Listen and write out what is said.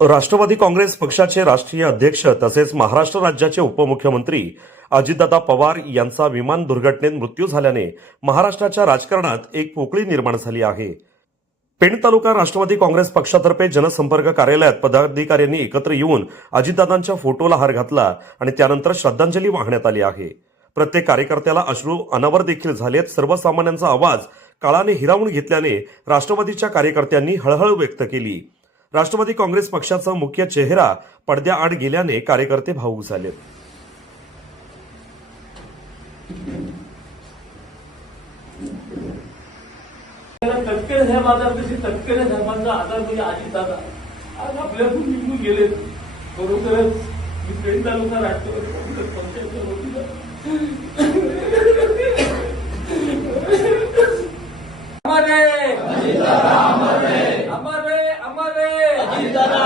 राष्ट्रवादी काँग्रेस पक्षाचे राष्ट्रीय अध्यक्ष तसेच महाराष्ट्र राज्याचे उपमुख्यमंत्री अजितदादा पवार यांचा विमान दुर्घटनेत मृत्यू झाल्याने महाराष्ट्राच्या राजकारणात एक पोकळी निर्माण झाली आहे। पेण तालुका राष्ट्रवादी काँग्रेस पक्षातर्फे जनसंपर्क कार्यालयात पदाधिकाऱ्यांनी एकत्र येऊन अजितदादांच्या फोटोला हार घातला आणि त्यानंतर श्रद्धांजली वाहण्यात आली आहे। प्रत्येक कार्यकर्त्याला अश्रू अनावर देखील झालेत। सर्वसामान्यांचा आवाज काळाने हिरावून घेतल्याने राष्ट्रवादीच्या कार्यकर्त्यांनी हळहळ व्यक्त केली। राष्ट्रवादी काँग्रेस पक्षाचा मुख्य चेहरा पडद्याआड गेल्याने कार्यकर्ते भावूक झालेत। तटकरे साहेब आजार कशी तटकरे साहेबांचा आजार म्हणजे अजितदादा आज आपल्यातून निघून गेले। बरोबरच मी पेण तालुका राष्ट्रवादी काँग्रेस पक्षाच्या वतीनं अमर रे अजितदादा, अमर रे अमर रे अमर रे अजितदादा।